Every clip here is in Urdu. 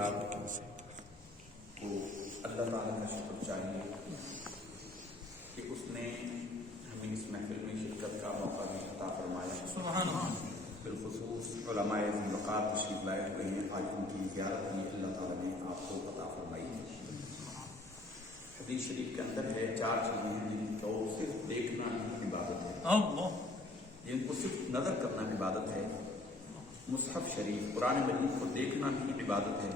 صاحب کو اللہ تعالیٰ کا شکر چاہیے کہ اس نے ہمیں اس محفل میں شرکت کا موقع بھی عطا فرمایا. بالخصوص علماء وقار تشریف لائے ہوئے ہیں. آج ان کی زیارت بھی اللہ تعالیٰ نے آپ کو عطا فرمائی ہے. حدیث شریف کے اندر ہے 4 چیزیں ہیں جن کو صرف دیکھنا ہی عبادت ہے, جن کو صرف نظر کرنا عبادت ہے. مصحف شریف قرآن مجید کو دیکھنا بھی عبادت ہے.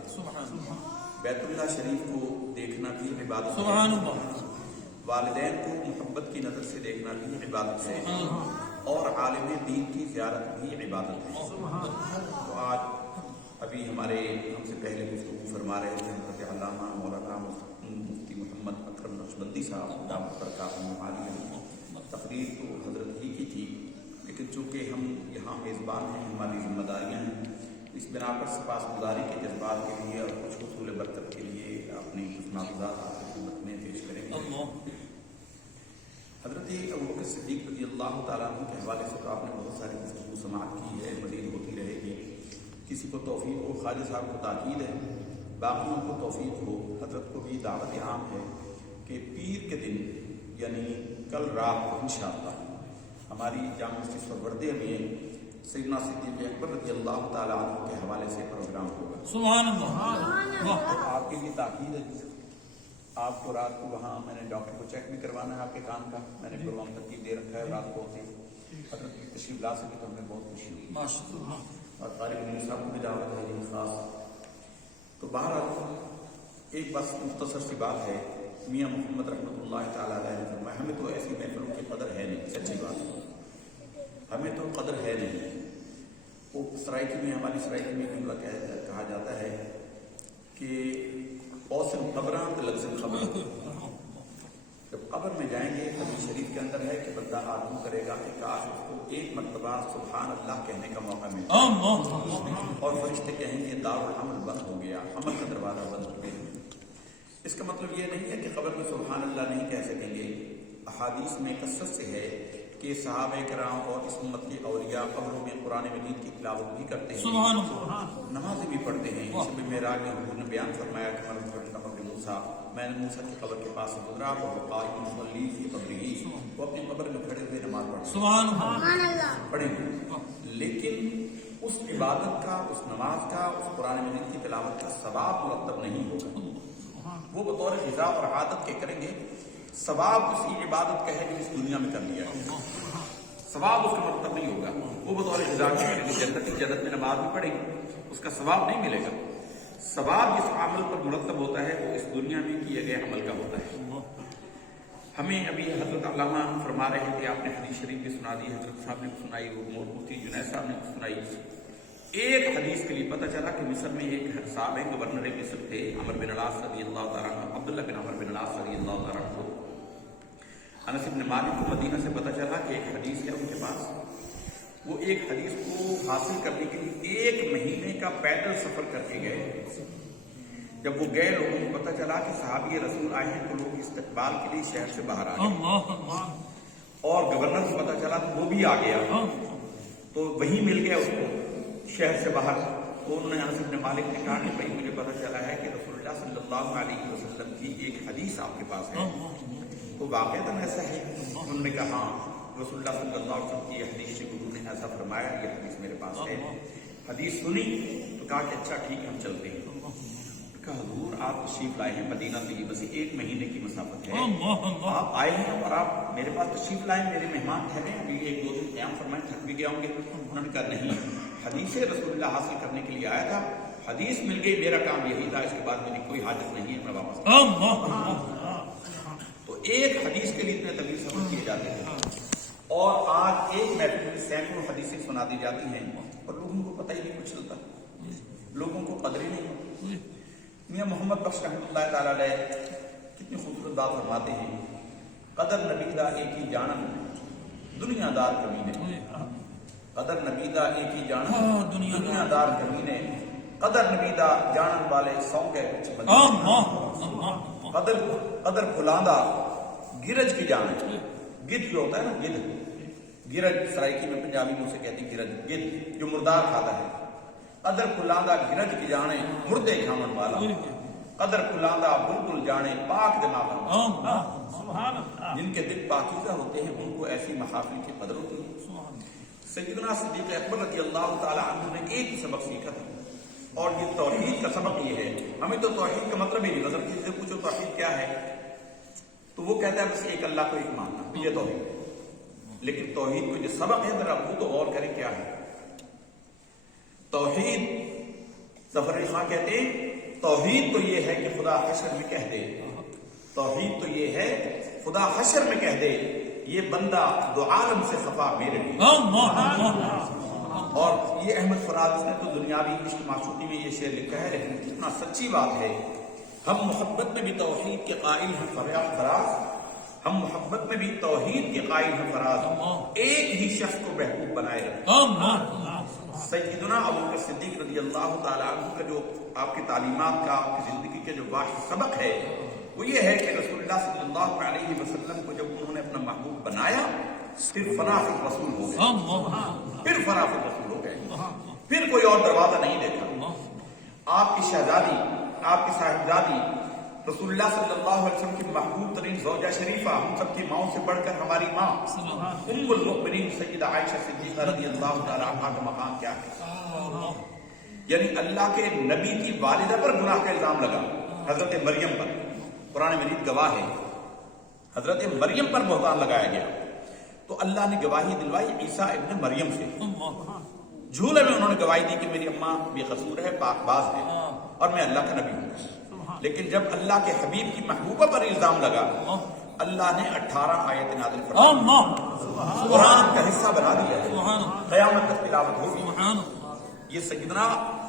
بیت اللہ شریف کو دیکھنا بھی عبادت ہے. والدین کو محبت کی نظر سے دیکھنا بھی عبادت ہے. اور عالم دین کی زیارت بھی عبادت ہے. تو آج ابھی ہمارے ہم سے پہلے گفتگو فرما رہے تھے حضرت علامہ مولانا مفتی محمد اکرم نقشبندی صاحب دامت برکاتہ عالیہ. تقریر تو حضرت ہی کی تھی, لیکن چونکہ ہم یہاں میزبان ہیں, ہماری ذمہ داریاں ہیں, اس بنا پر سپاس گزاری کے جذبات کے لیے اور کچھ حصول برکت کے لیے اپنی کچھ معروضات آپ کی خدمت میں پیش کریں گے. حضرت ابوبکر صدیق رضی اللہ تعالیٰ عنہ کے حوالے سے تو آپ نے بہت ساری گفتگو سماعت کی ہے, مزید ہوتی رہے گی. کسی کو توفیق ہو, خواجہ صاحب کو تاکید ہے, باقیوں کو توفیق ہو. حضرت کو بھی دعوت عام ہے کہ پیر کے دن یعنی کل رات کو انشاءاللہ ہماری جامع مسجد سروردے میں سیدنا صدیق اکبر رضی اللہ تعالیٰ عنہ کے حوالے سے پروگرام ہوگا. سبحان اللہ. آپ کے لیے تاکید ہے, آپ کو رات کو وہاں میں نے ڈاکٹر کو چیک بھی کروانا ہے آپ کے کان کا, میں نے پروگرام ترتیب دے رکھا ہے. رات کو ہوتے حضرت کی تشریف لا سکے تو ہمیں بہت خوشی ہوئی, اور طالب علم صاحب کو بھی دعوت ہے خاص. تو بہرحال ایک بس مختصر سی بات ہے. میاں محمد رحمۃ اللہ تعالیٰ علیہ نے فرمایا ہمیں تو ایسی محفلوں کی قدر ہے نہیں. سچی بات ہے, ہمیں تو قدر ہے نہیں. وہ سرائکی میں, ہماری سرائکی میں کہا جاتا ہے کہ اوسن قبراں لفظ خبر. جب قبر میں جائیں گے, حدیث شریف کے اندر ہے کہ بندہ آرزو کرے گا کہ کاش اس کو ایک مرتبہ سبحان اللہ کہنے کا موقع ملے, اور فرشتے کہیں گے دارالعمل بند ہو گیا, عمل کا دروازہ بند ہو گیا. اس کا مطلب یہ نہیں ہے کہ قبر میں سبحان اللہ نہیں کہہ سکیں گے. احادیث میں کثرت سے ہے کہ صحابہ کرام اور اس امت کے اولیاء قبروں میں قرآن مجید کی تلاوت بھی کرتے ہیں, نمازیں بھی پڑھتے ہیں. شب معراج میں حضور نے بیان فرمایا کہ میں نے موسیٰ کی قبر کے پاس سے گزرا, وہ قائم مصلی فی قبرہ, وہ اپنی قبر میں کھڑے ہوئے نماز پڑھیں گے. لیکن اس عبادت کا, اس نماز کا, اس قرآن مجید کی تلاوت کا ثواب مرتب نہیں ہوگا. وہ بطور غذا اور عادت کے کریں گے. ثواب اسی عبادت کا ہے جو اس دنیا میں کر لیا ہے, ثواب اس کا مرتب نہیں ہوگا. وہ بطور غذا کے کریں گے. جنت میں نماز بھی پڑھیں گے, اس کا ثواب نہیں ملے گا. ثواب جس عمل پر مرتب ہوتا ہے وہ اس دنیا میں کیے گئے عمل کا ہوتا ہے. ہمیں ابھی حضرت علامہ فرما رہے تھے, آپ نے حدیث شریف بھی سنا دی, حضرت صاحب نے سنائی, وہ مفتی جنید صاحب نے سنائی. ایک حدیث کے لیے پتہ چلا کہ مصر میں ایک صاحب ہے, گورنر مصر تھے, عمر بن العاص رضی اللہ تعالیٰ عنہ, عبداللہ بن عمر بن العاص رضی اللہ تعالیٰ عنہ. انس بن مالک کو مدینہ سے پتہ چلا کہ ایک حدیث ہے ان کے پاس. وہ ایک حدیث کو حاصل کرنے کے لیے 1 مہینے کا پیدل سفر کر کے گئے. جب وہ گئے, لوگوں کو پتہ چلا کہ صحابی رسول آئے ہیں, تو لوگ استقبال کے لیے شہر سے باہر آ گئے, اور گورنر کو پتہ چلا تو وہ بھی آ گیا, تو وہی مل گیا اس کو شہر سے باہر. تو انہوں نے انس بن مالک نے کہا کہ بھائی مجھے پتہ چلا ہے کہ رسول اللہ صلی اللہ علیہ وسلم کی ایک حدیث آپ کے پاس ہے. تو واقعتاً ایسا ہے؟ انہوں نے کہا ہاں, رسول اللہ صلی اللہ علیہ وسلم کی حدیث سے گرو نے ایسا فرمایا, یہ حدیث میرے پاس ہے. حدیث سنی تو کہا کہ اچھا ٹھیک ہے, ہم چلتے ہیں. کہا حضور آپ تشریف لائے ہیں مدینہ سے, بس 1 مہینے کی مسافت ہے, آپ آئے ہیں اور آپ میرے پاس تشریف لائے, میرے مہمان ٹھہرے, ابھی 1-2 دن قیام فرمائیں, تھک بھی گیا ہوں گے. انہوں نے کہا نہیں, حدیث رسول اللہ حاصل کرنے کے لیے آیا تھا, حدیث مل گئی, میرا کام یہی تھا, اس کے بعد میری کوئی حاجت نہیں ہے, میں واپس. تو ایک حدیث کے لیے اتنے طویل سفر کیے جاتے ہیں, اور آج ایک محفل میں سینکڑوں حدیثیں سنا دی جاتی ہیں, اور لوگوں کو پتہ ہی نہیں کچھ چلتا, لوگوں کو قدر ہی نہیں. میاں محمد بخش رحمۃ اللہ تعالیٰ علیہ کتنی خوبصورت بات فرماتے ہیں, قدر نبی دا ایک ہی جانن دنیا دار کمینے, قدر نبی دا ایک ہی جانن دنیا دار کمینے, قدر نبی دا جانن والے 100 گئے کچھ قدر بھلاندہ گرج کی جانن. گدھ جو ہوتا ہے نا, گرج سرائکی میں پنجابی میں اسے کہتے ہیں گرج, گدھ جو مردار کھاتا ہے, قدر کلاندہ گھرج کی جانے مردے کھامن والا، قدر کلاندہ بلبل جانے پاک دماغ، جن کے دل پاکیزہ ہوتے ہیں ان کو ایسی محافل کی قدر ہوتی ہے۔ سیدنا صدیق اکبر رضی اللہ تعالی عنہ نے ایک ہی سبق سیکھا تھا، اور یہ توحید کا سبق یہ ہے۔ ہمیں تو توحید کا مطلب ہی نہیں، مطلب کسی سے پوچھو توحید کیا ہے تو وہ کہتا ہے بس ایک اللہ کو ایک ماننا، یہ توحید۔ لیکن توحید کو جو سبق ہے ذرا وہ تو غور کریں کیا ہے توحید۔ ظفر علی خان کہتے ہیں توحید تو یہ ہے کہ خدا حشر میں کہہ دے، توحید تو یہ ہے خدا حشر میں کہہ دے یہ بندہ دو عالم سے خفا میرے لیے۔ اور یہ احمد فراز نے تو دنیاوی عشق معشوقی میں یہ شعر لکھا ہے، لیکن کتنا سچی بات ہے۔ ہم محبت میں بھی توحید کے قائل ہیں فراز، ہم محبت میں بھی توحید کے قائل ہیں فراز، ایک ہی شخص کو محبوب بنائے رکھیں۔ سیدنا ابوبکر صدیق رضی اللہ تعالیٰ عنہ کا جو آپ کی تعلیمات کا، آپ کی زندگی کے جو واحد سبق ہے وہ یہ ہے کہ رسول اللہ صلی اللہ علیہ وسلم کو جب انہوں نے اپنا محبوب بنایا پھر فنا فی رسول ہو گئے، پھر فنا فی رسول ہو گئے، پھر کوئی اور دروازہ نہیں دیکھا۔ آپ کی شہزادی، آپ کی صاحبزادی رسول اللہ صلی اللہ علیہ وسلم کی محبوب ترین زوجہ شریفہ، ہم سب کی ماؤں سے بڑھ کر ہماری ماں ام المؤمنین سیدہ عائشہ صدیقہ رضی اللہ تعالی عنہا کا مقام کیا ہے؟ یعنی اللہ کے نبی کی والدہ پر گناہ کا الزام لگا، حضرت مریم پر، قرآن مجید گواہ ہے، حضرت مریم پر بہتان لگایا گیا تو اللہ نے گواہی دلوائی عیسیٰ ابن مریم سے، جھولے میں انہوں نے گواہی دی کہ میری اماں بے قصور ہے، پاک باز ہے اور میں اللہ کا نبی ہوں۔ لیکن جب اللہ کے حبیب کی محبوبہ پر الزام لگا اللہ نے 18 آیت نازل فرمائی، قرآن کا حصہ بنا دیا ہے، قیامت تک تلاوت ہوگی۔ یہ سیدنا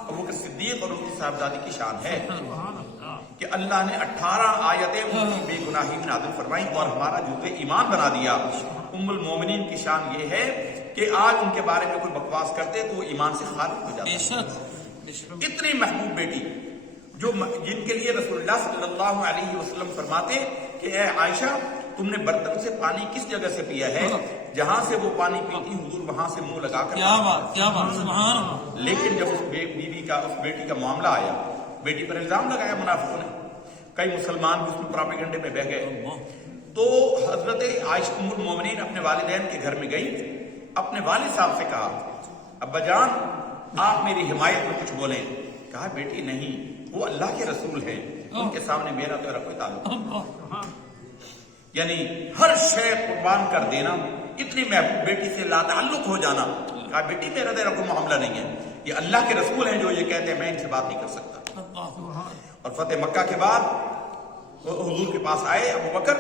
ابوبکر صدیق اور ان کی صاحبزادی کی شان ہے کہ اللہ نے 18 آیتیں ان کی بے گناہی میں نازل فرمائیں اور ہمارا جزء ایمان بنا دیا۔ ام المومنین کی شان یہ ہے کہ آج ان کے بارے میں کوئی بکواس کرتے تو وہ ایمان سے خارج ہو جاتے۔ اتنی محبوب بیٹی جو جن کے لیے رسول اللہ صلی اللہ علیہ وسلم فرماتے کہ اے عائشہ تم نے برتن سے پانی کس جگہ سے پیا ہے؟ جہاں سے وہ پانی پیتی حضور وہاں سے منہ لگا کر۔ کیا بات سبحان اللہ۔ لیکن جب اس بیوی کا، اس بیٹی کا معاملہ آیا، بیٹی پر الزام لگایا منافقوں نے، کئی مسلمان بھی اس میں پراپیگنڈے میں بہ گئے، تو حضرت عائشہ ام المومنین اپنے والدین کے گھر میں گئی، اپنے والد صاحب سے کہا ابا جان آپ میری حمایت میں کچھ بولیں۔ کہا بیٹی نہیں، وہ اللہ کے رسول ہیں، ان کے سامنے میرا تو کوئی تعلق نہیں۔ یعنی ہر شے قربان کر دینا، اتنی محبوب بیٹی سے لا تعلق ہو جانا۔ کہا بیٹی میرا تیرا کوئی معاملہ نہیں ہے، یہ اللہ کے رسول ہیں جو یہ کہتے ہیں، میں ان سے بات نہیں کر سکتا۔ اور فتح مکہ کے بعد وہ حضور کے پاس آئے ابو بکر،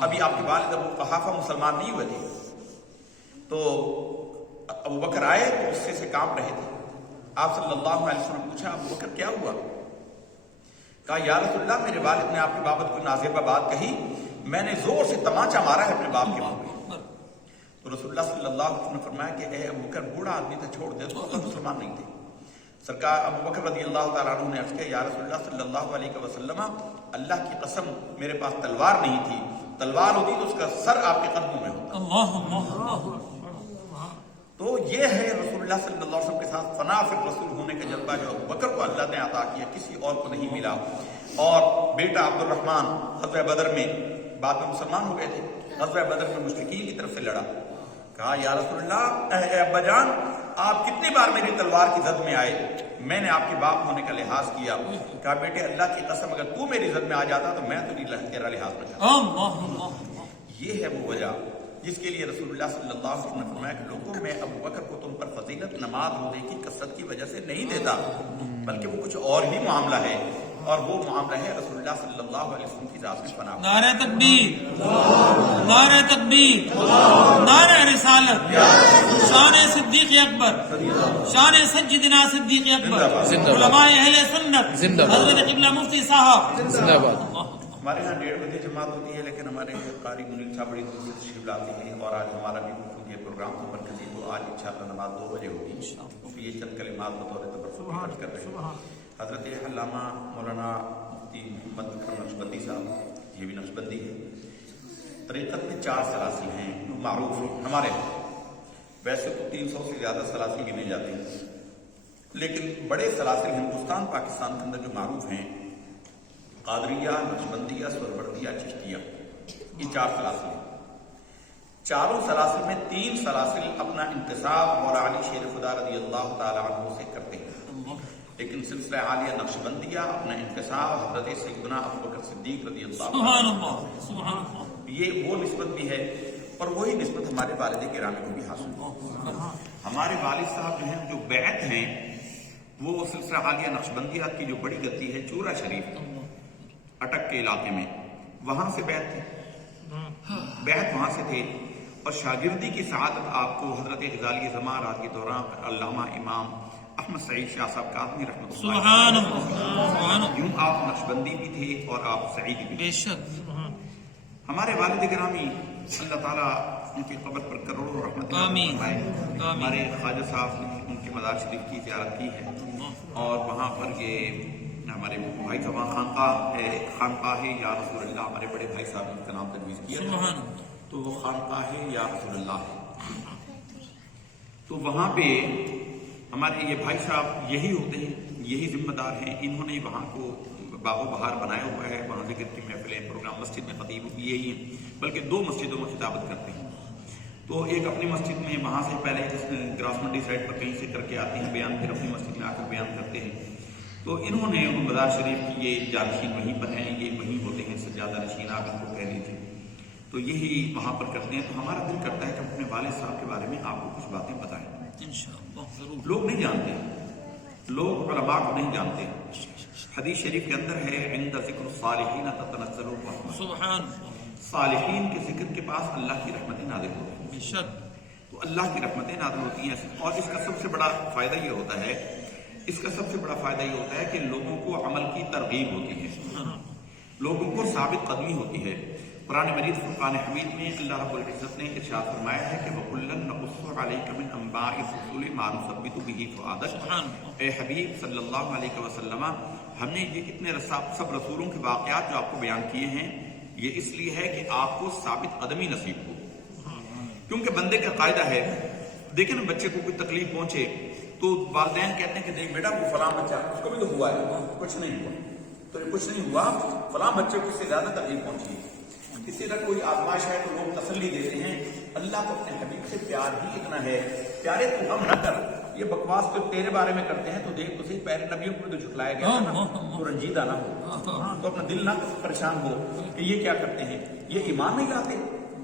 ابھی آپ کے والد ابو قحافہ مسلمان نہیں ہوئے تھے، تو ابو بکر آئے تو غصے سے کانپ رہے تھے۔ آپ صلی اللہ علیہ وسلم نے پوچھا ابو بکر کیا ہوا؟ کہا یا رسول اللہ میرے والد نے آپ کی بابت کوئی نازیبہ بات کہی، میں نے زور سے تماچا مارا ہے اپنے باپ کے منہ میں۔ تو رسول اللہ صلی اللہ علیہ وسلم نے فرمایا کہ اے ابو بکر بوڑھا آدمی تھا، چھوڑ دے، تو مسلمان نہیں تھے۔ سرکار ابو بکر رضی اللہ تعالیٰ عنہ نے عرض کیا یا رسول اللہ صلی اللہ علیہ وسلم اللہ کی قسم میرے پاس تلوار نہیں تھی، تلوار ہوتی تو اس کا سر آپ کے قدموں میں ہوتا۔ تو یہ ہے رسول اللہ صلی اللہ علیہ وسلم کے ساتھ فنا فی رسول ہونے کا جذبہ جو ابو بکر کو اللہ نے عطا کیا، کسی اور کو نہیں ملا۔ اور بیٹا عبد الرحمن غزوہ بدر میں بعد میں مسلمان ہو گئے تھے، غزوہ بدر میں مشرکین کی طرف سے لڑا۔ کہا یا رسول اللہ اے ابا جان آپ کتنی بار میری تلوار کی زد میں آئے، میں نے آپ کے باپ ہونے کا لحاظ کیا۔ کہا بیٹے اللہ کی قسم اگر تو میری زد میں آ جاتا تو میں تو تیرا لحاظ نہ کرتا۔ یہ ہے وہ وجہ جس کے لیے رسول اللہ صلی اللہ علیہ وسلم نے فرمایا کہ لوگوں میں ابو بکر کو تم پر فضیلت نماز روزے کی کثرت کی وجہ سے نہیں دیتا، بلکہ وہ کچھ اور ہی معاملہ ہے، اور وہ معاملہ ہے رسول اللہ صلی اللہ علیہ وسلم کی ذات میں فنا۔ نعرہ تکبیر، نعرہ تکبیر، نعرہ رسالت، شان صدیق اکبر، شان سیدنا صدیق اکبر، علماء اہل سنت، حضرت قبلہ مفتی صاحب زندہ باد۔ ہمارے یہاں 1:30 بجے جماعت ہوتی ہے، لیکن ہمارے قاری منیر صاحب بڑی دور سے تشریف لاتے ہیں، اور آج ہمارا بھی یہ پروگرام تو مرکزی تو آج انشاءاللہ نماز 2 بجے ہوگی، تو یہ چند کلمات بطور تبرک عرض کر رہے ہیں۔ حضرت علامہ مولانا مفتی محمد اکرم نقشبندی صاحب، یہ بھی نقشبندی ہے، طریقت میں 4 سلاسی ہیں معروف ہیں ہمارے، ویسے تو 300 سے زیادہ سلاسی گنے جاتے ہیں، لیکن بڑے سلاسل ہندوستان پاکستان کے اندر جو معروف ہیں، قادریہ، نقشبندیہ، سہروردیہ، چشتیہ، یہ 4 سلاسل ہیں۔ چاروں سلاسل میں 3 سلاسل اپنا انتساب مولا علی شیر خدا رضی اللہ تعالی عنہ سے کرتے ہیں، لیکن سلسلہ عالیہ نقشبندیہ اپنا انتساب حضرت سیدنا ابوبکر صدیق رضی اللہ سبحان عنہ، اللہ سبحان اللہ، یہ وہ نسبت بھی ہے اور وہی نسبت ہمارے والد گرامی کو بھی حاصل ہے۔ ہمارے والد صاحب جو ہیں جو بیعت ہیں وہ سلسلہ عالیہ نقشبندیہ کی جو بڑی گدی ہے چورا شریف اٹک کے علاقے میں، وہاں سے بیعت تھے، بیعت وہاں سے تھے، اور شاگردی کی سعادت آپ کو حضرت غزالی زمان رات کے دوران علامہ امام احمد سعید شاہ صاحب کاظمی رحمۃ اللہ سبحان اللہ سبحان اللہ، یوں آپ نقشبندی بھی تھے اور آپ سعیدی بھی تھے۔ بے شک ہمارے والد گرامی اللہ تعالیٰ ان کی قبر پر کروڑوں رحمت آمین فرمائے۔ ہمارے خواجہ صاحب نے ان کے مزار شریف کی زیارت کی ہے، اور وہاں پر یہ ہمارے بھائی کا وہاں خانقاہ یا رسول اللہ، ہمارے بڑے بھائی صاحب نے اس کا نام تجویز کیا سبحان اللہ، تو وہ خانقاہ یا رسول اللہ ہے۔ تو وہاں پہ ہمارے یہ بھائی صاحب یہی ہوتے ہیں، یہی ذمہ دار ہیں، انہوں نے وہاں کو باغ و بہار بنایا ہوا ہے، وہاں ذکر کی محفلیں پروگرام، مسجد میں خطیب بھی یہی ہیں، بلکہ 2 مسجدوں میں خطابت کرتے ہیں۔ تو ایک اپنی مسجد میں وہاں سے پہلے گراس منڈی سائڈ پر کہیں سے کر کے آتے ہیں بیان، پھر اپنی مسجد میں آ کر بیان کرتے ہیں۔ تو انہوں نے مزار شریف کی یہ جانشین وہیں پر ہیں، یہ وہیں ہوتے ہیں، سجادہ نشین آپ ان کو کہہ لیجیے، تو یہی وہاں پر کرتے ہیں۔ تو ہمارا دل کرتا ہے کہ اپنے والد صاحب کے بارے میں آپ کو کچھ باتیں بتائیں۔ انشاءاللہ ضرور۔ لوگ نہیں جانتے، لوگ علماء کو نہیں جانتے۔ حدیث شریف کے اندر ہے عند ذکر الصالحین تتنزل الرحمۃ، سبحان اللہ، صالحین کے ذکر کے پاس اللہ کی رحمتیں نازل ہوتی ہیں۔ بے شک، تو اللہ کی رحمتیں نازل ہوتی ہیں، اور اس کا سب سے بڑا فائدہ یہ ہوتا ہے، اس کا سب سے بڑا فائدہ یہ ہوتا ہے کہ لوگوں کو عمل کی ترغیب ہوتی ہے، لوگوں کو ثابت قدمی ہوتی ہے۔ قرآن مجید فرقان حمید میں اللہ رب العزت نے ارشاد فرمایا ہے کہ وَكُلًّا نَقُصُّ عَلَيْكَ مِنْ أَنْبَاءِ الرُّسُلِ مَا نُثَبِّتُ بِهِ فُؤَادَكَ، اے حبیب صلی اللہ علیہ وسلم، ہم نے یہ اتنے سب رسولوں کے واقعات جو آپ کو بیان کیے ہیں، یہ اس لیے ہے کہ آپ کو ثابت قدمی نصیب ہو، کیونکہ بندے کا قاعدہ ہے، دیکھیں نا بچے کو کوئی تکلیف پہنچے تو والدین کہتے ہیں کہ دیکھ بیٹا وہ فلاں بچہ، اس کو بھی تو ہوا ہے، کچھ نہیں ہوا، تو یہ کچھ نہیں ہوا، فلاں بچے کو اس سے زیادہ تکلیف پہنچی ہے۔ اسی طرح کوئی آزمائش ہے تو لوگ تسلی دیتے ہیں، اللہ کو اپنے حبیب سے پیار ہی اتنا ہے، پیارے تو غم نہ کر، یہ بکواس تو تیرے بارے میں کرتے ہیں، تو دیکھ تو صحیح پیارے نبیوں کو بھی تو جھٹلایا گیا تھا نا، تو رنجیدہ نہ ہو، تو اپنا دل نہ پریشان ہو کہ یہ کیا کرتے ہیں، یہ ایمان نہیں لاتے،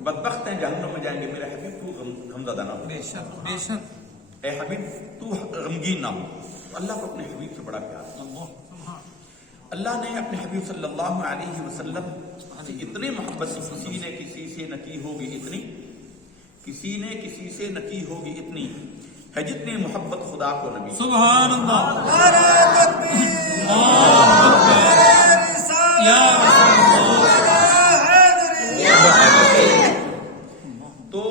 بدبخت ہیں، جہنم میں جائیں گے، میرا حبیب تو غمزدہ نہ ہو، بے شک بے شک، اے حبیب تو غمگین نہ ہو۔ اللہ کو اپنے حبیب سے بڑا پیار ہے۔ اللہ نے اپنے حبیب صلی اللہ علیہ وسلم سے اتنی محبت سے، کسی نے کسی سے نہ کی ہوگی اتنی، کسی نے کسی سے نہ کی ہوگی اتنی ہے جتنی محبت خدا کو نبی۔ سبحان اللہ، تو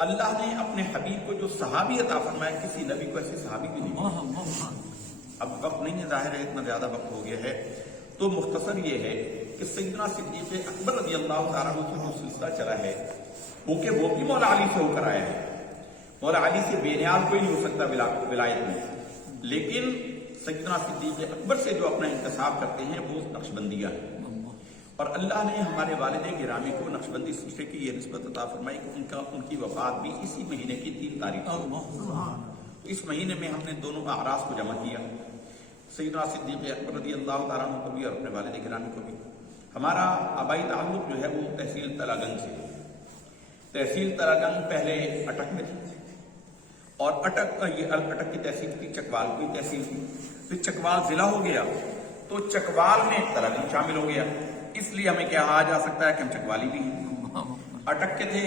اللہ نے اپنے حبیب کو جو صحابی عطا فرمایا، کسی نبی کو ایسے صحابی بھی نہیں۔ اب وقت نہیں ہے، ظاہر ہے اتنا زیادہ وقت ہو گیا ہے، تو مختصر یہ ہے کہ سیدنا صدیق اکبر رضی اللہ تعالیٰ عنہ سے جو سلسلہ چلا ہے وہ کہ وہ بھی مولا علی سے ہو کر آیا ہے، مولا علی سے بے نیاز کوئی نہیں ہو سکتا ولایت میں، لیکن سیدنا صدیق اکبر سے جو اپنا انتساب کرتے ہیں وہ نقشبندیہ ہے، اور اللہ نے ہمارے والد گرامی کو نقشبندی سلسلے کی یہ نسبت عطا فرمائی کہ ان کی وفات بھی اسی مہینے کی 3 تاریخ کو، اس مہینے میں ہم نے دونوں اعراس کو جمع کیا، سیدنا صدیق اکبر رضی اللہ تعالیٰ عنہ کو بھی اور اپنے والد گرامی کو بھی۔ ہمارا آبائی تعلق جو ہے وہ تحصیل تلا گنج سے، تحصیل تلا گنج پہلے اٹک میں تھی، اور اٹک کی تحصیل تھی، چکوال کی تحصیل تھی، پھر چکوال ضلع ہو گیا، تو چکوال میں تلا گنج شامل ہو گیا، اس لیے ہمیں کیا کہا جا سکتا ہے کہ ہم چکوالی بھی ہیں۔ اٹک کے تھے،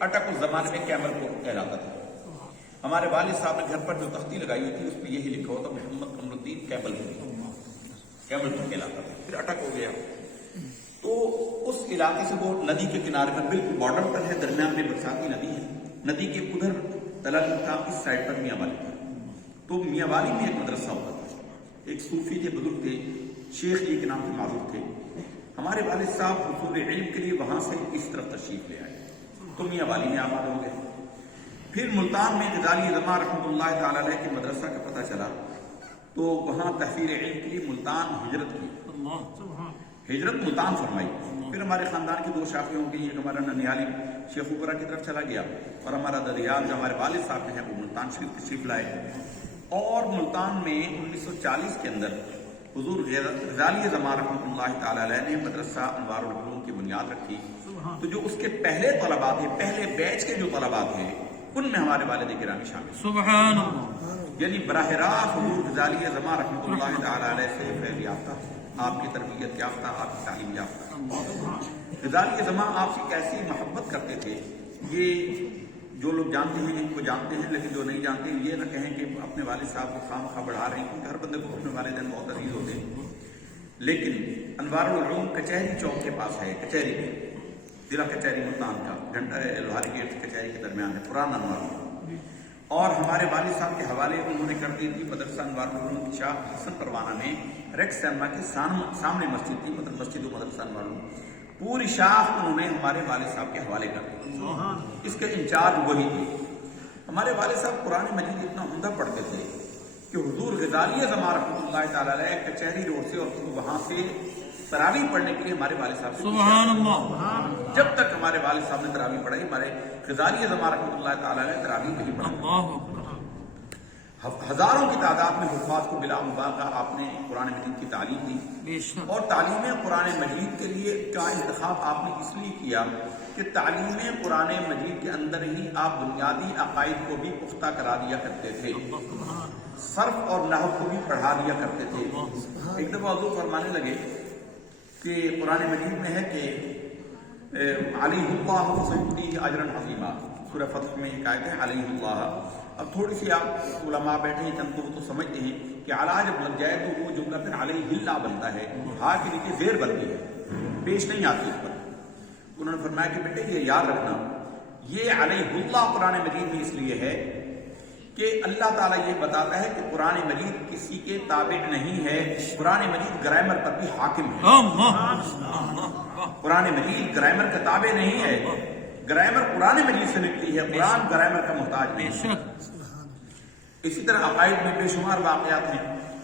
اٹک اس زمانے میں کیمل پور کہلاتا تھا، ہمارے والد صاحب نے گھر پر جو تختی لگائی ہوئی تھی اس پہ یہی لکھا ہوتا محمد قمر الدین کیمل پور کہلاتا تھا، پھر اٹک ہو گیا، تو اس علاقے سے وہ ندی کے کنارے پر بالکل بارڈر پر ہے، درمیان میں برساتی ندی ہے، ندی کے ادھر تلل تھا، اس سائڈ پر میاں والی تھا، تو میاں والی میں ایک مدرسہ ہوتا تھا، ایک صوفی تھے، بزرگ تھے، شیخ جی کے نام سے معروف تھے، ہمارے والد صاحب حصول علم کے لیے وہاں سے اس طرف تشریف لے آئے، تو میاں والی میں آباد ہو گئے۔ پھر ملتان میں غزالی زمان رحمۃ اللہ تعالی علیہ کے مدرسہ کا پتہ چلا تو وہاں تحصیل علم کے لیے ملتان ہجرت کی، ہجرت ملتان فرمائی۔ پھر ہمارے خاندان کی دو شاخیں ہو گئی، ایک ہمارا ننیالی شیخ اوپرا کی طرف چلا گیا، اور ہمارا دریال جو ہمارے والد صاحب ہیں وہ ملتان شریف تشریف لائے، اور ملتان میں 1940 کے اندر حضور غزالی زمان رحمۃ اللہ تعالی علیہ نے مدرسہ انوار العلوم کی بنیاد رکھی۔ تو جو اس کے پہلے طلباء تھے، پہلے بیچ کے جو طلباء تھے، ان میں ہمارے والد گرامی شامل، سبحان اللہ، یعنی براہ راست حضور غزالی زمان رحمۃ اللہ تعالی علیہ سے فیض یافتہ، آپ کی تربیت یافتہ، آپ کی تعلیم یافتہ۔ غزالی زمان آپ سے کیسی محبت کرتے تھے، یہ جو لوگ جانتے ہیں وہ جانتے ہیں، لیکن جو نہیں جانتے یہ نہ کہیں کہ اپنے والد صاحب کو خواہ مخواہ بڑھا رہے ہیں، کیونکہ ہر بندے کو اپنے والدین بہت عزیز ہوتے ہیں۔ لیکن انوار العلوم کچہری چوک کے پاس ہے، کچہری میں، ضلع کچہری ملتان کا، گھنٹہ لوہاری گیٹ کچہری کے درمیان ہے پرانا انوار العلوم، اور ہمارے والد صاحب کے حوالے انہوں نے کر دی تھی مدرسہ انوار العلوم کی شاخ حسن پروانہ میں ریکس سینما کے سامنے مسجد تھی، مطلب مسجد و مدرسہ انوار العلوم، پوری شاخ انہوں نے ہمارے والد صاحب کے حوالے کر دی، اس کے انچارج وہی تھے۔ ہمارے والد صاحب قرآن مجید اتنا عمدہ پڑھتے تھے کہ حضور غزالی زمان رحمۃ اللہ تعالی علیہ کچہری روڈ سے اور وہاں سے تراویح پڑھنے کے لیے ہمارے والد صاحب سے سبحان اللہ، جب تک ہمارے والد صاحب نے تراویح پڑھائی، ہمارے غزالی زمان رحمۃ اللہ تعالی علیہ تراویح نہیں پڑھائی۔ اللہ اکبر، ہزاروں کی تعداد میں حفاظ کو بلا مبالغہ آپ نے قرآن مجید کی تعلیم دی، بے شک، اور تعلیم قرآن مجید کے لیے کا انتخاب آپ نے اس لیے کیا کہ تعلیم قرآن مجید کے اندر ہی آپ بنیادی عقائد کو بھی پختہ کرا دیا کرتے تھے، صرف اور نحو کو بھی پڑھا دیا کرتے تھے۔ ایک دفعہ حضور فرمانے لگے کہ قرآن مجید میں ہے کہ علیہ اللہ سیؤتیہ اجرا عظیما، سورہ فتح میں ایک آیت ہے علیہ اللہ۔ اب تھوڑی سی آپ علماء بیٹھے ہیں چند کو وہ تو سمجھتے ہیں کہ علی جب لگ جائے تو وہ جملہ پھر علیہ اللہ بنتا ہے، ہا کے نیچے زیر بنتی ہے، پیش نہیں آتی اس پر۔ انہوں نے فرمایا کہ بیٹے یہ یاد رکھنا، یہ علیہ اللہ قرآن مجید میں اس لیے ہے کہ اللہ تعالیٰ یہ بتاتا ہے کہ قرآن مجید کسی کے تابع نہیں ہے، قرآن مجید گرامر پر بھی حاکم ہے، قرآن مجید گرامر کا تابع نہیں ہے، گرامر قرآن مجید سے نکلی ہے، قرآن گرامر کا محتاج نہیں ہے۔ اسی طرح عقائد میں بے شمار واقعات ہیں۔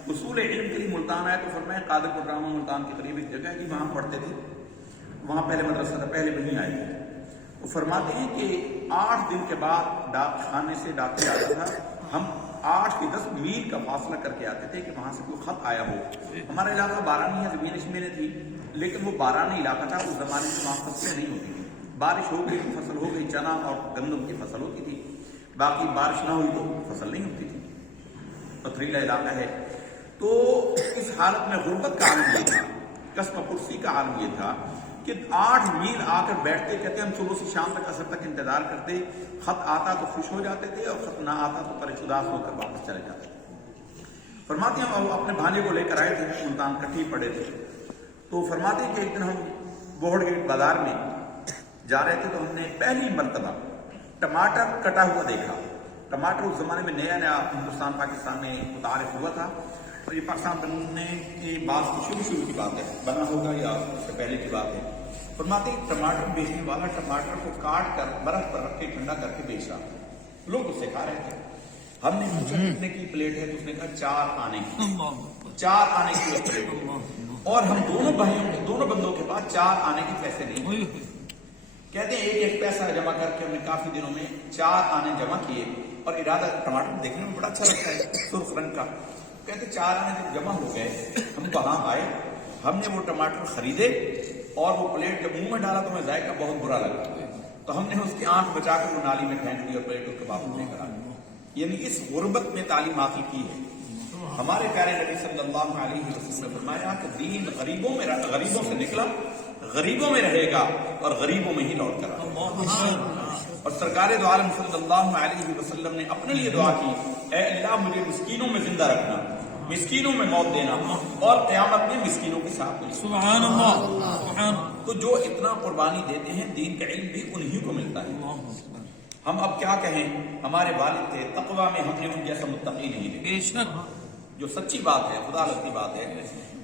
اصول علم کے لیے ملتان آئے تو فرمایا قادر الرحمٰن ملتان کے قریب ایک جگہ ہے، وہاں پڑھتے تھے، وہاں پہلے مدرسہ تھا، پہلے وہیں آئے تھے۔ وہ فرماتے ہیں کہ 8 دن کے بعد ڈاک خانے سے ڈاک آتا تھا، ہم 8 سے 10 میل کا فاصلہ کر کے آتے تھے کہ وہاں سے کوئی خط آیا ہو۔ ہمارا علاقہ بارانی ہے، زمین شمیریں تھی، لیکن وہ بارانی علاقہ تھا، اس زمانے میں وہاں فصلیں نہیں ہوتی تھی، بارش ہو گئی فصل ہو گئی، چنا اور گندم کی فصل ہوتی تھی، باقی بارش نہ ہوئی تو فصل نہیں ہوتی تھی، پتھریلا علاقہ ہے۔ تو اس حالت میں غربت کا عالم یہ تھا، قسم پرسی کا عالم یہ تھا کہ 8 میل آ کر بیٹھتے، کہتے ہم صبح سے شام تک عصر تک انتظار کرتے، خط آتا تو خوش ہو جاتے تھے اور خط نہ آتا تو پریشان ہو کر واپس چلے جاتے۔ فرماتے ہیں وہ اپنے بھانجے کو لے کر آئے تھے، ملتان کٹھی پڑے تھے، تو فرماتے ہیں کہ ایک دن ہم بوہڑ گیٹ بازار میں جا رہے تھے تو ہم نے پہلی مرتبہ ٹماٹر کٹا ہوا دیکھا۔ ٹماٹر اس زمانے میں نیا نیا ہندوستان پاکستان میں متعارف ہوا تھا، اور یہ پاکستان بننے کے بعد شروع کی بات ہے، بنا ہوگا یا اس سے پہلے کی بات ہے۔ فرماتے ہیں ٹماٹر بیچنے والا ٹماٹر کو کاٹ کر برف پر رکھ کے ٹھنڈا کر کے بیچ رہا، لوگ اس سے کھا رہے تھے۔ ہم نے پوچھا کتنے کی پلیٹ ہے تو اس نے کہا 4 آنے کی، 4 آنے کی پلیٹ، اور ہم دونوں بندوں کے پاس 4 آنے کے پیسے نہیں۔ کہتے ہیں ایک پیسہ جمع کر کے ہم نے کافی دنوں میں 4 آنے جمع کیے، اور ارادہ ٹماٹر دیکھنے میں بڑا اچھا لگتا ہے سرخ رنگ کا۔ کہتے 4 آنے جب جمع ہو گئے، ہم وہاں آئے، ہم نے وہ ٹماٹر خریدے، اور وہ پلیٹ جب منہ میں ڈالا تو ہمیں ذائقہ بہت برا لگا، تو ہم نے اس کی آنکھ بچا کر وہ نالی میں پھینک دی اور پلیٹ اس کے واپس لے کر آ گئے۔ یعنی اس غربت میں تعلیم حاصل کی ہے۔ ہمارے پیارے نبی صلی اللہ علیہ وسلم نے فرمایا کہ دین غریبوں سے نکلا، غریبوں میں رہے گا اور غریبوں میں ہی لوٹ کر آئے گا۔ اور سرکار دو عالم صلی اللہ علیہ وسلم نے اپنے لیے دعا کی، اے اللہ مجھے مسکینوں میں زندہ رکھنا، مسکینوں میں موت دینا، اور قیامت میں مسکینوں کے ساتھ ملنا۔ سبحان اللہ۔ تو جو اتنا قربانی دیتے ہیں دین کا علم بھی انہی کو ملتا ہے۔ ہم اب کیا کہیں، ہمارے والد تھے، تقویٰ میں ہم نے ان جیسا متقی نہیں دیکھا۔ بے شک، جو سچی بات ہے، خدا لگتی بات ہے،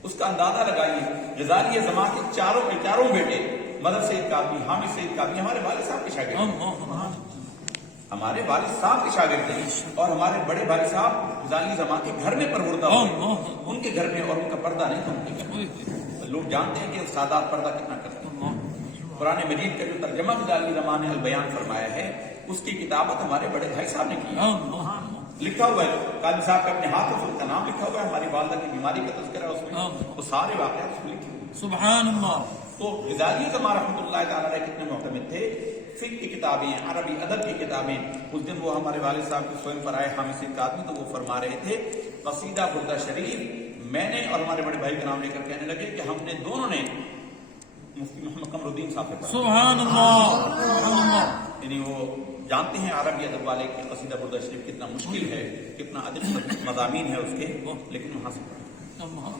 اس کا اندازہ لگائیے۔ غزالی زمان کے چاروں بیٹے، مدر سید کاظمی، حامد سید کاظمی ہمارے والد صاحب کے شاگرد۔ ہمارے والد صاحب کے شاگرد ہیں اور ہمارے بڑے بھائی صاحب غزالی زمان کے گھر میں پروردہ ہوئے، ان کے گھر میں، اور ان کا پردہ نہیں تھا ان کے گھر میں۔ لوگ جانتے ہیں کہ سادات پردہ کتنا کرتے ہیں۔ قرآن مجید کا جو ترجمہ غزالی زمان نے البیان فرمایا ہے، اس کی کتابت ہمارے بڑے بھائی صاحب نے کی ہے۔ لکھا ہوا ہے، قاضی صاحب کا اپنے ہاتھوں سے ان کا نام لکھا ہوا ہے، ہماری والدہ کی بیماری کا تذکرہ اس میں، وہ سارے واقعات اس میں لکھے ہوئے ہیں۔ سبحان اللہ۔ تو غزالی زمان رحمۃ اللہ تعالیٰ علیہ کتنے معتمد تھے، فقہ کی کتابیں، عربی ادب کی کتابیں۔ اس دن وہ ہمارے والد صاحب کی سوئم پر آئے حامد سنگھ آدمی، تو وہ فرما رہے تھے قصیدہ بردہ شریف میں نے اور ہمارے بڑے بھائی کا نام لے کر کہنے لگے کہ ہم نے دونوں نے مفتی محمد قمر الدین صاحب سے پڑھا۔ سبحان اللہ، سبحان اللہ۔ یعنی وہ جانتے ہیں عربی ادب والے کہ قصیدہ بردہ شریف کتنا مشکل ہے، کتنا ادب مضامین ہے اس کے، لیکن وہاں سے پڑھا۔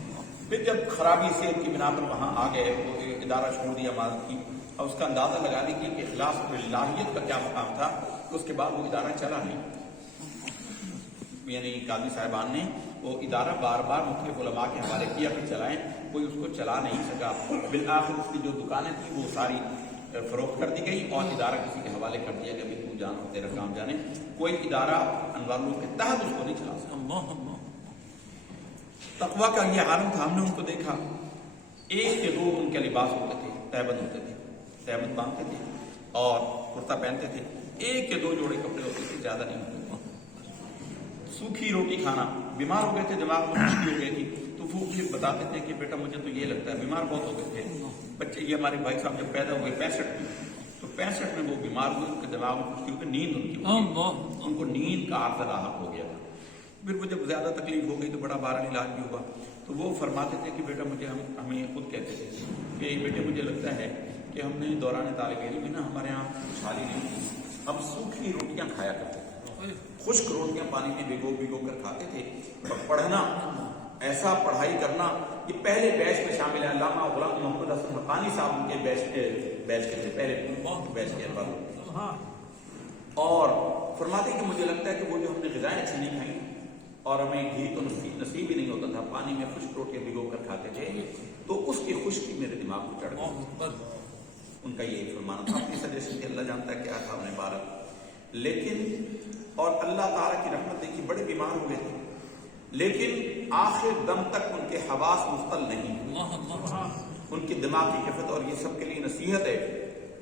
پھر جب خرابی سے ان کی بنا پر وہاں آ گئے، وہ ادارہ چھوڑ دیا ماض کی، اور اس کا اندازہ لگا لیجیے کہ اخلاص باللہیت کا کیا مقام تھا، کہ اس کے بعد وہ ادارہ چلا نہیں۔ یعنی قاضی صاحبان نے وہ ادارہ بار بار مختلف علماء کے حوالے کیا کہ چلائیں، کوئی اس کو چلا نہیں سکا۔ بالآخر اس کی جو دکانیں تھیں وہ ساری فروخت کر دی گئی اور ادارہ کسی کے حوالے کر دیا کہ ابھی تو جان تیرا کام جانے، کوئی ادارہ انوار الحق کے تحت اس کو نہیں چلا سکا۔ تقویٰ کا یہ عالم تھا، ہم نے ان کو دیکھا، ایک کے دو ان کے لباس ہوتے تھے، تہبند ہوتے تھے، تہبند باندھتے تھے اور کرتا پہنتے تھے، ایک کے دو جوڑے کپڑے ہوتے تھے، زیادہ نہیں ہوتے تھے۔ سوکھی روٹی کھانا، بیمار ہو گئے تھے، دماغ میں خشکی ہو گئی تھی، تو وہ مجھے بتاتے تھے کہ بیٹا مجھے تو یہ لگتا ہے، بیمار بہت ہو گئے تھے بچے۔ یہ ہمارے بھائی صاحب جب پیدا ہوئے 65 میں، تو 65 میں وہ بیمار ہوئے، ان کے دماغ میں خشکی ہو گئی، نیند ان کی ان کو نیند کا عارضہ لاحق ہو گیا تھا۔ پھر وہ جب زیادہ تکلیف ہو گئی تو بڑا بہرحال علاج بھی ہوا، تو وہ فرماتے تھے کہ بیٹا مجھے ہمیں خود کہتے تھے کہ بیٹے مجھے لگتا ہے کہ ہم نے دوران طالب علم میں نا ہمارے یہاں خوشحالی نہیں تھی، ہم سوکھی روٹیاں کھایا کرتے تھے، خشک روٹیاں پانی میں بھگو کر کھاتے تھے، اور پڑھنا، ایسا پڑھائی کرنا، یہ پہلے بیچ میں شامل ہے۔ علامہ غلام محمد حسن حقانی صاحب ان کے بیچ کے تھے، پہلے بیچ کے بعد، اور فرماتے کہ مجھے لگتا ہے کہ وہ جو ہم نے غذائیں اچھی نہیں کھائیں اور ہمیں گھی تو نصیب ہی نہیں ہوتا تھا، پانی میں خشک روٹیاں بھگو کر کھاتے تھے، تو اس کی خشکی میرے دماغ کو چڑھ گئی۔ ان کا یہ فرمانا تھا، اپنی سجیشن کہ اللہ جانتا ہے کیا تھا انہیں بارک، لیکن اور اللہ تعالیٰ کی رحمت دیکھی، بڑے بیمار ہوئے تھے، لیکن آخر دم تک ان کے حواس مختل نہیں ہوئے، ان کی دماغ کی کیفیت۔ اور یہ سب کے لیے نصیحت ہے،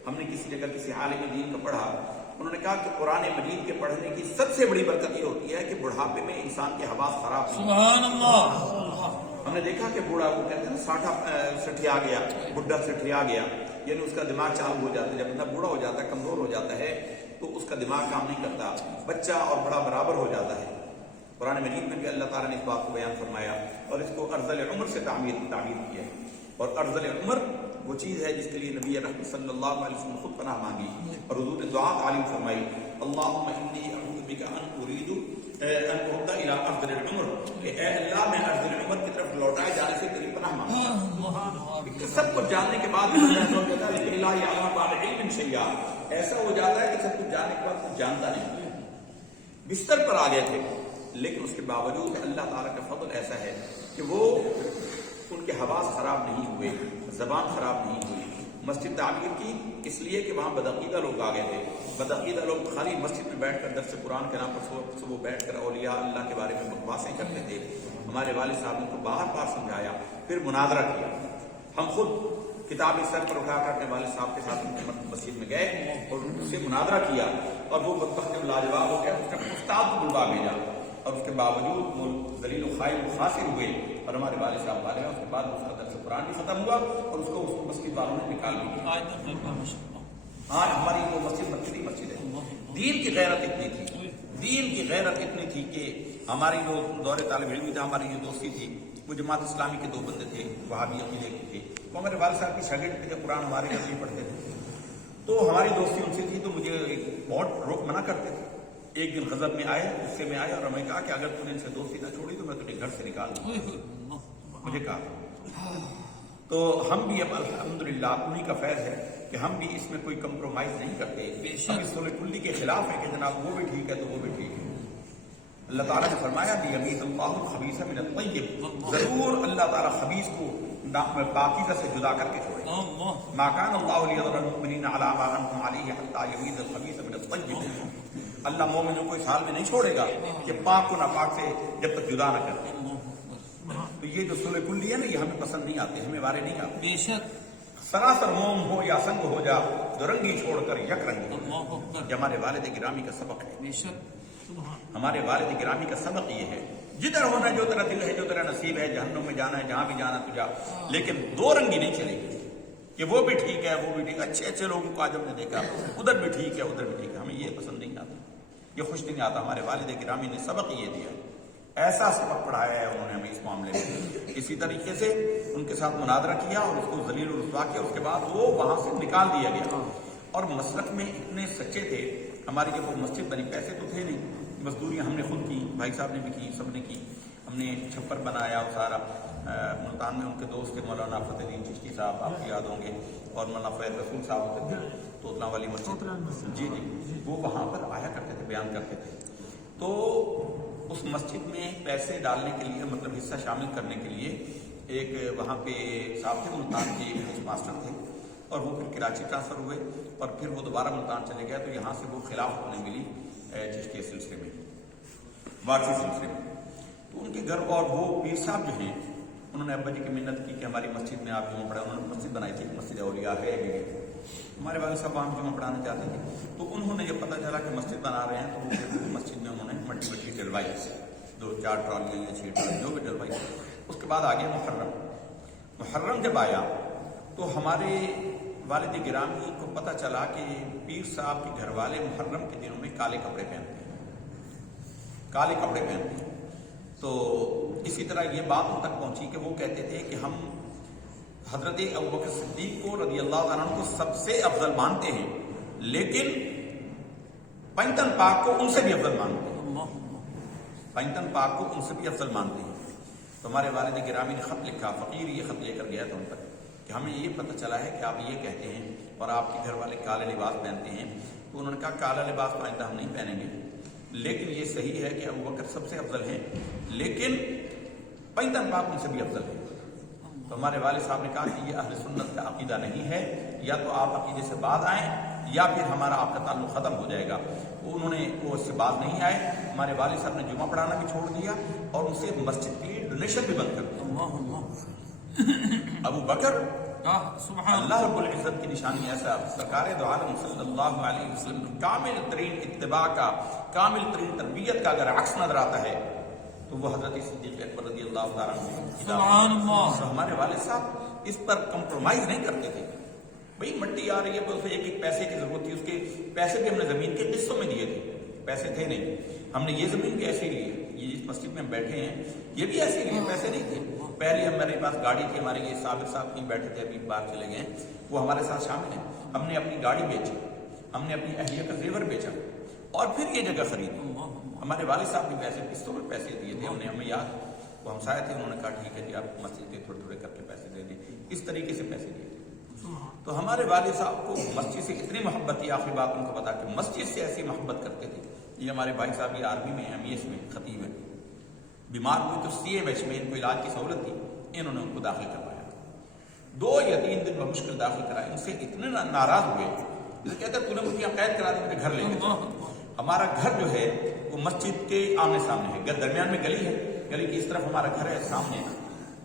ہم نے کسی جگہ کسی عالم دین کا پڑھا، انہوں نے کہا کہ قرآن مجید کے پڑھنے کی سب سے بڑی برکت یہ ہوتی ہے کہ بڑھاپے میں انسان کے حواس خراب نہیں۔ سبحان اللہ۔ ہم نے دیکھا کہ بوڑھا، وہ کہتے ہیں نا سٹھیا گیا، بڈھا سٹھیا گیا، یعنی اس کا دماغ چالو ہو جاتا ہے۔ جب بندہ بوڑھا ہو جاتا ہے، کمزور ہو جاتا ہے، تو اس کا دماغ کام نہیں کرتا، بچہ اور بڑا برابر ہو جاتا ہے۔ قرآن مجید میں بھی اللہ تعالیٰ نے اس بات کو بیان فرمایا اور اس کو ارذل عمر سے تعبیر کیا ہے، اور ارذل عمر وہ چیز ہے جس کے لیے نبی رحمت صلی اللہ علیہ وسلم خود پناہ مانگی اور حضور نے دعا تعلیم فرمائی، اللہم انی اعوذ بک ان ارید ان ارد الی ارذل العمر، کہ اے اللہ میں ارذل العمر کی طرف لوٹائے جانے سے تیری پناہ مانگتا۔ سب کچھ جاننے کے بعد لا یعلم بعد علم شیئا، ایسا ہو جاتا ہے کہ سب کچھ جاننے کے بعد کچھ جانتا نہیں۔ بستر پر آ گئے تھے، لیکن اس کے باوجود اللہ تعالیٰ کا فضل ایسا ہے کہ وہ ان کے حواس خراب نہیں ہوئے، زبان خراب نہیں ہوئی۔ مسجد تعمیر کی اس لیے کہ وہاں بدعقیدہ لوگ آ گئے تھے، بدعقیدہ لوگ خالی مسجد میں بیٹھ کر درس قرآن کے نام پر صبح بیٹھ کر اولیاء اللہ کے بارے میں بکواسیں کرتے تھے۔ ہمارے والد صاحب نے کو بار بار سمجھایا، پھر مناظرہ کیا۔ ہم خود کتابیں سر پر اٹھا کر اپنے والد صاحب کے ساتھ ان کے مسجد میں گئے اور ان سے مناظرہ کیا، اور وہ بدبخت جب لاجواب ہو گیا، اس کا استاد کو بلوا بھیجا، اور اس کے باوجود وہ ذلیل و خائب و خاسر ہوئے، اور ہمارے والد صاحب والے ہیں، اس کے بعد اس کا درس قرآن بھی ختم ہوا اور اس کو مسجد والوں نے نکال بھی دیا۔ ہاں، ہماری وہ مسجد ہے۔ دین کی غیرت اتنی تھی، دین کی غیرت اتنی تھی کہ ہماری جو دور طالب علم تھا، ہماری جو دوستی تھی، وہ جماعت اسلامی کے 2 بندے تھے، وہابی عقیدے کے تھے، وہ ہمارے والد صاحب کی شاگرد تھے، جب قرآن ہمارے گھر میں پڑھتے تھے، تو ہماری دوستی ان سے تھی، تو مجھے بہت روک منع کرتے تھے۔ ایک دن غضب میں آئے، غصے میں آئے، اور ہمیں کہا کہ اگر تم نے ان سے دوستی نہ چھوڑی تو میں تجھے گھر سے نکال دوں۔ مجھے کہا تو ہم بھی اب الحمدللہ انہی کا فیض ہے کہ ہم بھی اس میں کوئی کمپرومائز نہیں کرتے، ہم اس صلح کلی کے خلاف ہیں کہ جناب وہ بھی ٹھیک ہے تو وہ بھی ٹھیک ہے۔ اللہ تعالیٰ نے فرمایا بھی یمیز اللہ الخبیث من الطیب، ضرور اللہ تعالیٰ خبیث کو پاکیزہ سے جدا کر کے چھوڑے۔ ما کان اللہ لیذر المؤمنین علی ما انتم علیہ حتی یمیز الخبیث من الطیب، اللہ مومنوں کو اس حال میں نہیں چھوڑے گا کہ پاک کو ناپاک سے جب تک جدا نہ کرے. تو یہ جو صلح کلی ہے نا یہ ہمیں پسند نہیں آتے, ہمیں وارے نہیں آتے. بے شک سراسر موم ہو یا سنگ ہو جا, دو رنگی چھوڑ کر یک رنگ ہو. یہ ہمارے والد گرامی کا سبق ہے. بے شک ہمارے والد گرامی کا سبق یہ ہے, جدھر ہونا جو تیرا دل ہے, جو تیرا نصیب ہے, جہنم میں جانا ہے, جہاں بھی جانا تو جا, لیکن دو رنگی نہیں چلے گی کہ وہ بھی ٹھیک ہے وہ بھی ٹھیک ہے. اچھے اچھے لوگوں کو آج ہم نے دیکھا ادھر بھی ٹھیک ہے ادھر بھی ٹھیک ہے, ہمیں یہ پسند نہیں آتا, یہ خوش نہیں آتا. ہمارے والد گرامی نے سبق یہ دیا, ایسا سبق پڑھایا ہے انہوں نے ہمیں اس معاملے میں. اسی طریقے سے ان کے ساتھ مناظرہ کیا اور اس کو ذلیل و رسوا کیا, اس کے بعد وہ وہاں سے نکال دیا گیا. اور مسلک میں اتنے سچے تھے. ہماری جب وہ مسجد بنی, پیسے تو تھے نہیں, مزدوریاں ہم نے خود کی, بھائی صاحب نے بھی کی, سب نے کی. ہم نے چھپر بنایا اور سارا. ملتان میں ان کے دوست تھے مولانا فتح الدین چشتی صاحب, آپ کو یاد ہوں گے, اور مولانا فیض رسول صاحب ہوتے تھے, توتلا والی مسجد. جی جی, وہ وہاں پر آیا کرتے تھے, بیان کرتے تھے. تو اس مسجد میں پیسے ڈالنے کے لیے, مطلب حصہ شامل کرنے کے لیے, ایک وہاں پہ صاحب تھے ملتان کے, ایک ماسٹر تھے, اور وہ پھر کراچی ٹرانسفر ہوئے, اور پھر وہ دوبارہ ملتان چلے گئے. تو یہاں سے وہ خلاف ہونے ملی چشتی کے سلسلے میں, وارسی سلسلے میں. تو ان کے گھر, اور وہ پیر صاحب جو ہیں انہوں نے ابا جی کی منت کی کہ ہماری مسجد میں آپ جمعہ پڑھا. انہوں نے مسجد بنائی تھی, مسجد اولیاء ہے ابھی, ہمارے والد صاحب وہاں جمعہ پڑھانا چاہتے تھے. تو انہوں نے جب پتہ چلا کہ مسجد بنا رہے ہیں تو وہ مسجد میں انہوں نے مٹی بٹی ڈلوائی, 2-4 ٹرالیاں یا 6 ٹرالیاں جو بھی ڈلوائی. اس کے بعد آگے محرم جب آیا تو ہمارے والد گرامی کو پتہ چلا کہ پیر صاحب کے گھر والے محرم کے دنوں میں کالے کپڑے پہنتے ہیں, کالے کپڑے پہنتے ہیں. تو اسی طرح یہ بات ان تک پہنچی کہ وہ کہتے تھے کہ ہم حضرت ابوبکر صدیق کو رضی اللہ تعالیٰ عنہ کو سب سے افضل مانتے ہیں, لیکن پینتن پاک کو ان سے بھی افضل مانتے ہیں, پینتن پاک کو ان سے بھی افضل مانتے ہیں. تو ہمارے والد گرامی نے خط لکھا, فقیر یہ خط لے کر گیا تھا ان تک کہ ہمیں یہ پتہ چلا ہے کہ آپ یہ کہتے ہیں اور آپ کے گھر والے کالے لباس پہنتے ہیں. تو انہوں نے کہا کالا لباس تو آئندہ ہم نہیں پہنیں گے, لیکن یہ صحیح ہے کہ ابوبکر سب سے افضل ہیں, لیکن پینتن پاک ان سے بھی افضل ہے. تو ہمارے والد صاحب نے کہا کہ یہ اہل سنت کا عقیدہ نہیں ہے, یا تو آپ عقیدے سے بعد آئیں یا پھر ہمارا آپ کا تعلق ختم ہو جائے گا. انہوں نے وہ اس سے بعد نہیں آئے. ہمارے والد صاحب نے جمعہ پڑھانا بھی چھوڑ دیا اور ان سے مسجد کی ڈونیشن بھی بند کر دیا. ابو بکر اللہ رب العزت کی نشانی ایسا, سرکار دو عالم صلی اللہ علیہ وسلم کامل ترین اتباع کا, کامل ترین تربیت کا اگر عکس نظر آتا ہے تو وہ حضرت صدیق اکبر رضی اللہ تعالیٰ عنہ. تو ہمارے والد صاحب اس پر کمپرومائز نہیں کرتے تھے. بھئی مٹی آ رہی ہے تو اسے ایک پیسے کی ضرورت تھی, اس کے پیسے بھی ہم نے زمین کے قسطوں میں دیے تھے, پیسے تھے نہیں. ہم نے یہ زمین بھی ایسے ہی لی ہے, یہ جس مسجد میں ہم بیٹھے ہیں یہ بھی ایسے ہی لیے, پیسے نہیں تھے. پہلے ہمارے پاس گاڑی تھی, ہمارے یہ صابر صاحب کہیں بیٹھے تھے, ابھی باہر چلے گئے, وہ ہمارے ساتھ شامل ہیں. ہم نے اپنی گاڑی بیچی, ہم نے اپنی اہلیہ کا زیور بیچا اور پھر یہ جگہ خریدی. ہمارے والد صاحب نے پیسے قسطوں میں پیسے دیے تھے. ہمیں یاد, وہ ہمسائے تھے, انہوں نے کہا ٹھیک ہے جی آپ مسجد کے تھوڑے تھوڑے کر کے پیسے دے دیں. اس طریقے سے پیسے دیے تھے. تو ہمارے والد صاحب کو مسجد سے اتنی محبت تھی, آخری بات ان کو پتا کہ مسجد سے ایسی محبت کرتے تھے. یہ ہمارے بھائی صاحب یہ آرمی میں امیس میں خطیب ہے, بیمار ہوئے تو سی ایم ایچ میں ان کو علاج کی سہولت تھی, انہوں نے ان کو داخل کروایا. 2 یا 3 دن بمشکل داخل کرایا. ان سے اتنے ناراض ہوئے, جسے کہتے ہیں تو نے مجھے قید کرا دیا, مجھے گھر لے گئے. ہمارا گھر جو ہے وہ مسجد کے آمنے سامنے ہے, درمیان میں گلی ہے, گلی کی اس طرف ہمارا گھر ہے, سامنے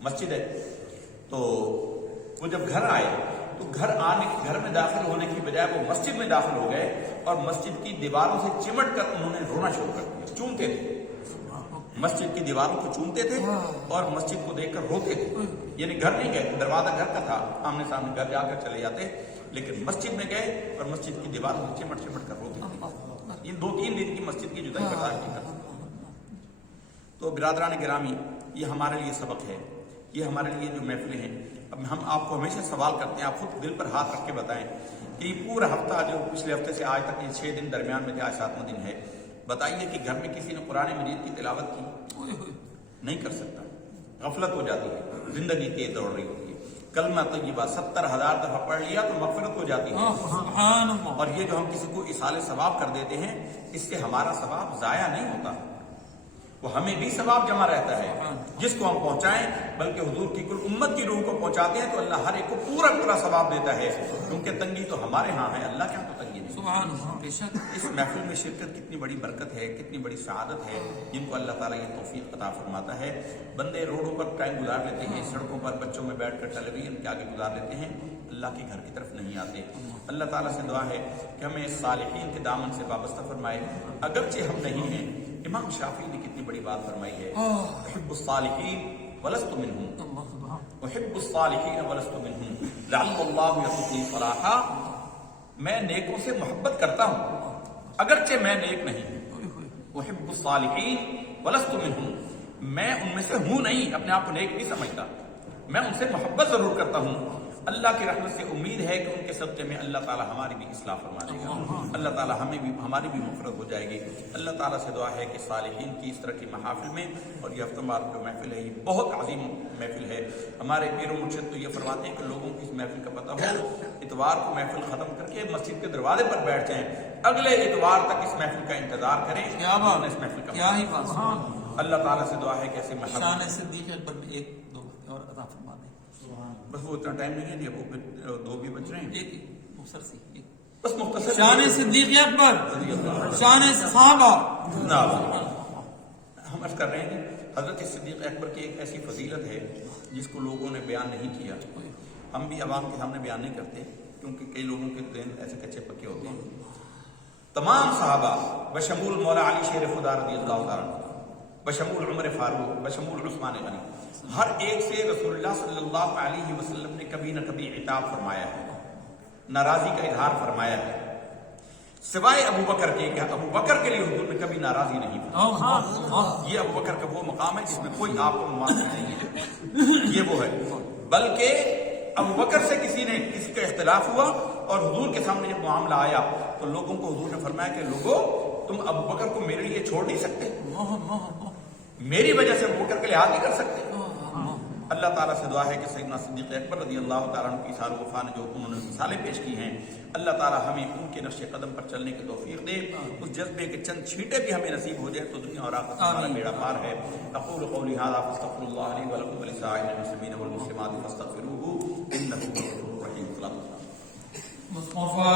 مسجد ہے. تو وہ جب گھر آئے تو گھر میں داخل ہونے کی بجائے وہ مسجد میں داخل ہو گئے اور مسجد کی دیواروں سے چمٹ کر انہوں نے رونا شروع کر دیا. چومتے تھے, مسجد کی دیواروں کو چومتے تھے اور مسجد کو دیکھ کر روتے تھے. یعنی گھر نہیں گئے, دروازہ گھر کا تھا, آمنے سامنے گھر جا کر چلے جاتے, لیکن مسجد میں گئے اور مسجد کی دیواروں سے چمٹ چمٹ کر روتے تھے. ان 2-3 دن کی مسجد کی جدائی برداشت نہیں کرتے. تو برادران گرامی, یہ ہمارے لیے سبق ہے, یہ ہمارے لیے جو محفلیں ہیں. اب ہم آپ کو ہمیشہ سوال کرتے ہیں, آپ خود دل پر ہاتھ رکھ کے بتائیں کہ یہ پورا ہفتہ جو پچھلے ہفتے سے آج تک یہ 6 دن درمیان میں تھے, آج 7واں دن ہے, بتائیے کہ گھر میں کسی نے قرآن مجید کی تلاوت کی؟ نہیں کر سکتا. غفلت ہو جاتی ہے, زندگی تیز دوڑ رہی ہوتی ہے. کلمہ طیبہ 70,000 دفعہ پڑھ لیا تو مغفرت ہو جاتی ہے. اور یہ جو ہم کسی کو ایصال ثواب کر دیتے ہیں, اس سے ہمارا ثواب ضائع نہیں ہوتا. وہ ہمیں بھی ثواب جمع رہتا ہے جس کو ہم پہنچائیں، بلکہ حضور کی کل امت کی روح کو پہنچاتے ہیں تو اللہ ہر ایک کو پورا پورا ثواب دیتا ہے، کیونکہ تنگی تو ہمارے ہاں ہے، اللہ کے ہاں تو تنگی نہیں۔ سبحان اللہ، بے شک اس محفل میں شرکت کتنی بڑی برکت ہے، کتنی بڑی سعادت ہے، جن کو اللہ تعالیٰ یہ توفیق عطا فرماتا ہے۔ بندے روڈوں پر ٹائم گزار لیتے ہیں، سڑکوں پر بچوں میں بیٹھ کر ٹیلی ویژن کے آگے گزار لیتے ہیں، اللہ کے گھر کی طرف نہیں آتے۔ اللہ تعالیٰ سے دعا ہے کہ ہمیں صالحین کے دامن سے وابستہ فرمائے، اگرچہ ہم نہیں ہیں۔ امام شافعی نے کتنی بڑی بات فرمائی ہے، احب الصالحین ولست منہم، احب الصالحین ولست منہم لعل اللہ یرزقنی صلاحا۔ میں نیکوں سے محبت کرتا ہوں اگرچہ میں نیک نہیں، احب الصالحین ولست منہم، میں ان میں سے ہوں نہیں، اپنے آپ کو نیک نہیں سمجھتا، میں ان سے محبت ضرور کرتا ہوں۔ اللہ کی رحمت سے امید ہے کہ ان کے صدقے میں اللہ تعالیٰ ہماری بھی اصلاح فرما دے گا، اللہ تعالیٰ ہماری بھی مغفرت ہو جائے گی۔ اللہ تعالیٰ سے دعا ہے کہ صالحین کی اس طرح کی محافل میں، اور یہ ہفتہ وار جو محفل ہے یہ بہت عظیم محفل ہے۔ ہمارے پیر و مرشد تو یہ فرماتے ہیں کہ لوگوں کو اس محفل کا پتہ ہو، اتوار کو محفل ختم کر کے مسجد کے دروازے پر بیٹھ جائیں، اگلے اتوار تک اس محفل کا انتظار کریں۔ کیا بات، اس محفل کا کیا ہی بات۔ اللہ تعالیٰ سے دعا ہے کہ ایسے محفل شان صدیق اکبر میں ایک دو اور عطا فرما دیں۔ بس وہ اتنا ٹائم نہیں ہے، وہ دو بھی بچ رہے ہیں، ایک مختصر سی ایک بس مختصر شان صدیق اکبر، شان صحابہ۔ ہم عرض کر رہے ہیں کہ حضرت صدیق اکبر کی ایک ایسی فضیلت ہے جس کو لوگوں نے بیان نہیں کیا، ہم بھی عوام کے سامنے بیان نہیں کرتے کیونکہ کئی لوگوں کے ذہن ایسے کچے پکے ہوتے ہیں۔ تمام صحابہ بشمول مولا علی شیر خدا رضی اللہ تعالیٰ عنہ، بشمول عمر فاروق، بشمول عثمان غنی، ہر ایک سے رسول اللہ صلی اللہ علیہ وسلم نے کبھی نہ کبھی عتاب فرمایا ہے، ناراضی کا اظہار فرمایا ہے، سوائے ابو بکر کے کہ ابو بکر کے لیے حضور نے کبھی ناراضی نہیں فرمائی۔ یہ ابو بکر کا وہ مقام ہے جس میں کوئی آپ کو معافی نہیں ہے، یہ وہ ہے۔ بلکہ ابو بکر سے کسی کا اختلاف ہوا اور حضور کے سامنے جب معاملہ آیا تو لوگوں کو حضور نے فرمایا کہ لوگوں تم ابو بکر کو میرے لیے چھوڑ نہیں سکتے، میری وجہ سے ابو بکر کے لحاظ نہیں کر سکتے۔ اللہ تعالیٰ سے دعا ہے کہ سیدنا صدیق اکبر رضی اللہ تعالیٰ عنہ کی سال وفا نے جو انہوں نے مثالیں پیش کی ہیں، اللہ تعالیٰ ہمیں ان کے نقش قدم پر چلنے کی توفیق دے، اس جذبے کے چند چھینٹے بھی ہمیں نصیب ہو جائے تو دنیا اور آخرت ہمارا بیڑا پار ہے۔ اقول قولی ھذا فاستغفر اللہ لی ولکم ولسائر المسلمین والمسلمات فاستغفروہ انہ هو الغفور الرحیم۔ مصطفیٰ